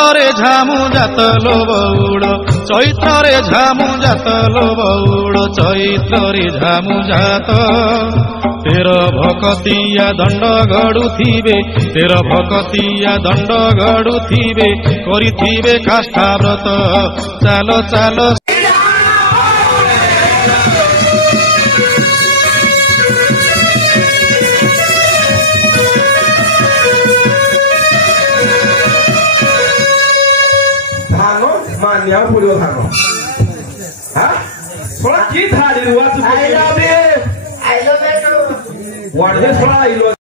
চৈত্রে ঝামু জাতলো বৌড় চৈত্রে ঝামু জাতলো বৌড় চৈত্রে ঝামু জাত তের ভকতিয়া দণ্ড গড়ুথিবে তের ভকতিয়া দণ্ড গড়ুথিবে করিথিবে কাষ্ঠা ব্রত চালো চালো मानिया पुलियो थानो हाँ थोड़ा की था दिलवा तू I love you what is थोड़ा I love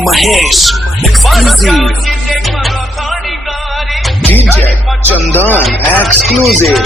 Mahesh exclusive DJ Chandan exclusive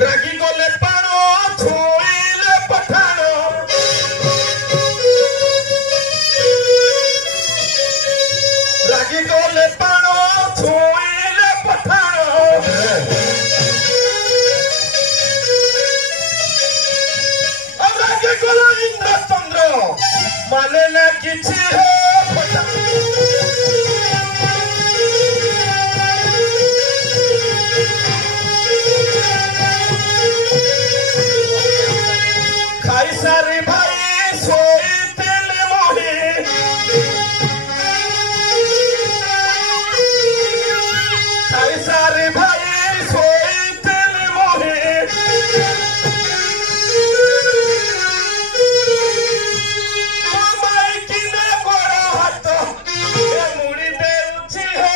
रागी गोले पानो छुईले पठानो रागी गोले पानो छुईले पठानो अब रागी गोले इंद्र चंद्र माने ना किछि हो सारे भाई सोई दिल मोहे सारे भाई सोई दिल मोहे माई की ना गोरा हाथ ये मुड़ी दे उची हो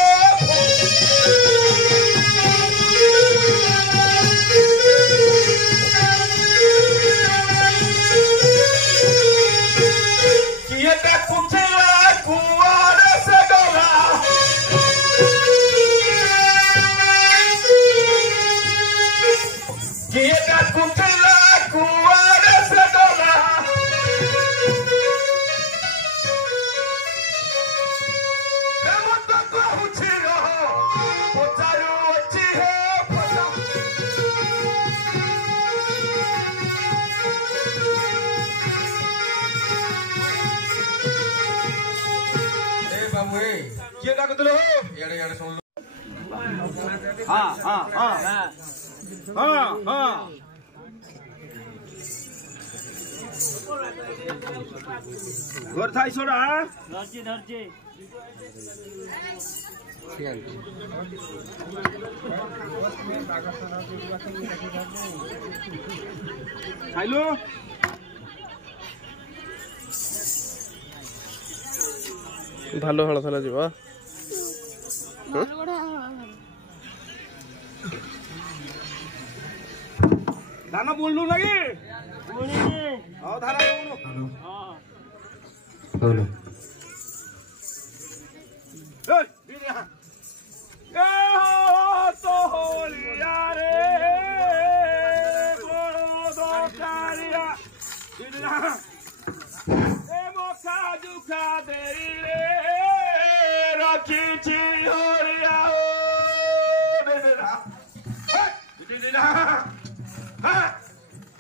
घर थाई छोड़ा धरजी धरजी हेलो ভালো হল থালা ଯିବା ଧାନ ବୁଲୁ ଲାଗି ହଉ ଧାନ ବୁଲୁ ହଁ ଏ ତ ହୋଲିଆ ରେ ବଡ଼ ଦରକାରିଆ না হ্যাঁ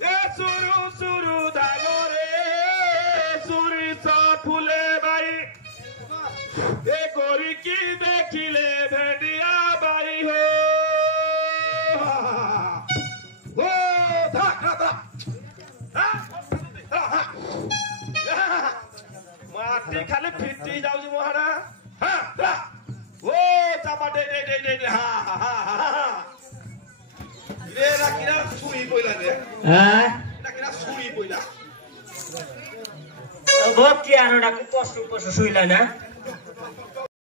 এ সুরু সুরু দাগরে সুরি সট ফুলে বাই এ করি কি দেখিলে ভেডিয়া বাই হো ও ধাকা মাটি খালি ফিটি যাଉଛି মহারা হ্যাঁ ও চাপা দে দে দে দে হা হা হা রে রাকিরা ছুরি কইলা রে হ্যাঁ রাকিরা ছুরি কইলা ভক্তি আর ওটা কষ্ট কষ্ট শুইলা না